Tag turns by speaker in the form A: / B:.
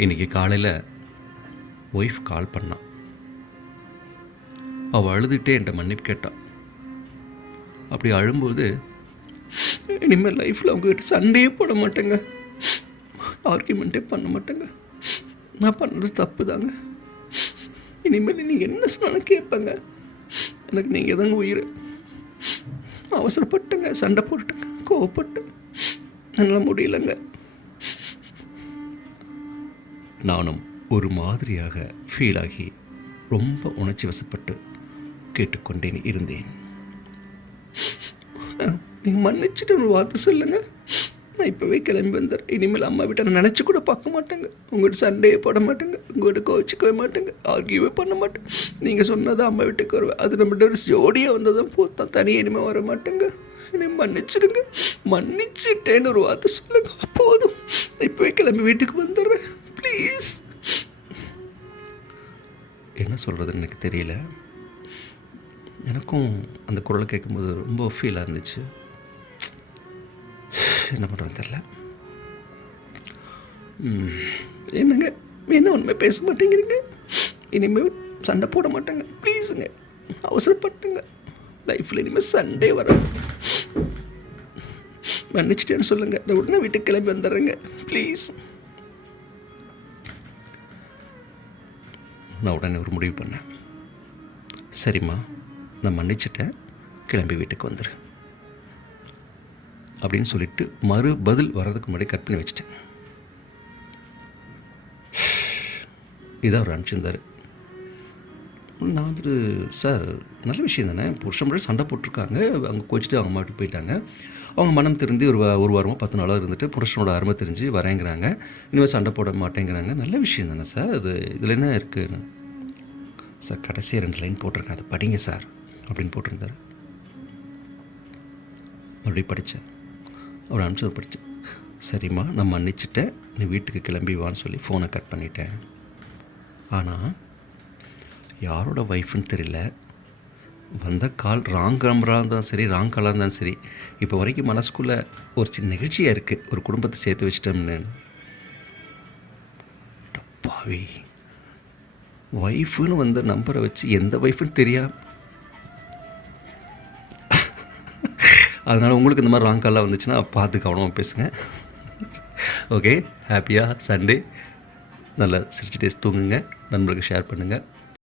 A: இன்றைக்கி காலையில் ஒய்ஃப் கால் பண்ணான் அவள் அழுதுகிட்டே என்கிட்ட மன்னிப்பு கேட்டான் அப்படி அழும்போது இனிமேல் லைஃப்பில் அவங்ககிட்ட சண்டையே போட மாட்டேங்க. ஆர்கியூமெண்ட்டே பண்ண மாட்டேங்க. நான் பண்ணுறது தப்பு தாங்க. இனிமேல் நீங்கள் என்ன சொன்னாலும் கேட்பேங்க. எனக்கு நீங்கள் தாங்க உயிர். அவசரப்பட்டுங்க சண்டை போட்டுங்க கோவப்பட்டு. என்னால் முடியலங்க. நானும் ஒரு மாதிரியாக ஃபீல் ஆகி ரொம்ப உணர்ச்சி வசப்பட்டு கேட்டுக்கொண்டேன் இருந்தேன். நீங்கள் மன்னிச்சுட்டு ஒரு வார்த்தை சொல்லுங்க. நான் இப்போவே கிளம்பி வந்துடுறேன் இனிமேல் அம்மா வீட்டை நான் நினச்சி கூட பார்க்க மாட்டேங்க. உங்கள்கிட்ட சண்டையே போட மாட்டேங்க. உங்கள்கிட்ட கோச்சிக்கவே மாட்டேங்க. ஆர்கியூவே பண்ண மாட்டேன். நீங்கள் சொன்னதான் அம்மா வீட்டுக்கு வருவேன் அது நம்மகிட்ட ஒரு ஜோடியாக வந்ததும் போத்தான் தனியாக இனிமேல் வர மாட்டேங்க. என்னை மன்னிச்சிடுங்க. மன்னிச்சிட்டேன்னு ஒரு வார்த்தை சொல்லுங்க. போதும். இப்போவே கிளம்பி வீட்டுக்கு வந்து ப்ளீஸ் என்ன சொல்கிறதுன்னு எனக்கு தெரியல. எனக்கும் அந்த குரலை கேட்கும்போது ரொம்ப ஃபீலாக இருந்துச்சு. என்ன பண்ணுறதுன்னு தெரில என்னங்க? என்ன உண்மை பேச மாட்டேங்கிறீங்க? இனிமேல் சண்டை போட மாட்டாங்க. ப்ளீஸுங்க அவசரப்பட்டுங்க. லைஃப்பில் இனிமேல் சண்டே வர மன்னிச்சிட்டேன்னு சொல்லுங்கள் நான் உடனே வீட்டுக்கு கிளம்பி வந்துடுறேங்க. ப்ளீஸ் நான் உடனே ஒரு முடிவு பண்ணேன். சரிம்மா நான் மன்னிச்சிட்டேன். கிளம்பி வீட்டுக்கு வந்துடு அப்படின்னு சொல்லிட்டு மறு பதில் வர்றதுக்கு முன்னாடி கட் பண்ணி வச்சிட்டேன். இதான் அவர் அனுப்பிச்சிருந்தார். நான் வந்துட்டு சார் நல்ல விஷயம் தானே? புருஷன் முன்னாடி சண்டை போட்டிருக்காங்க. அவங்க கோச்சிட்டு அவங்க மாட்டு போயிட்டாங்க. அவங்க மனம் திருந்தி ஒரு வா- ஒரு வாரமாக பத்து நாளாக இருந்துட்டு புருஷனோட அருமை தெரிஞ்சு வரேங்கிறாங்க. இனிமேல் சண்டை போட மாட்டேங்கிறாங்க. நல்ல விஷயம் தானே சார்? அது இதில் என்ன இருக்குது சார் கடைசியாக ரெண்டு லைன் போட்டிருக்கேன். அதை படிங்க சார் அப்படின்னு போட்டிருந்தார். மறுபடியும் படித்தேன். அவர் அனுப்பிச்சது படித்தேன். சரிம்மா நான் மன்னிச்சிட்டேன். நீ வீட்டுக்கு கிளம்பி வான்னு சொல்லி ஃபோனை கட் பண்ணிட்டேன். ஆனால் யாரோட ஒய்ஃப்னு தெரியல. வந்த கால் ராங் நம்பராக இருந்தாலும் சரி ராங் காலாக இருந்தாலும் சரி இப்போ வரைக்கும் மனசுக்குள்ளே ஒரு சின்ன நிகழ்ச்சியாக இருக்குது ஒரு குடும்பத்தை சேர்த்து வச்சிட்டோம்னு. டப்பாவே. ஒய்ஃபுன்னு வந்த நம்பரை வச்சு எந்த ஒய்ஃப்னு தெரியாம அதனால் உங்களுக்கு இந்த மாதிரி ராங் காலாக வந்துச்சுன்னா பார்த்து கவனமாக பேசுங்க. ஓகே ஹாப்பியாக சண்டே நல்லா சிரிச்சுட்டே தூங்குங்க. நண்பர்களுக்கு ஷேர் பண்ணுங்கள்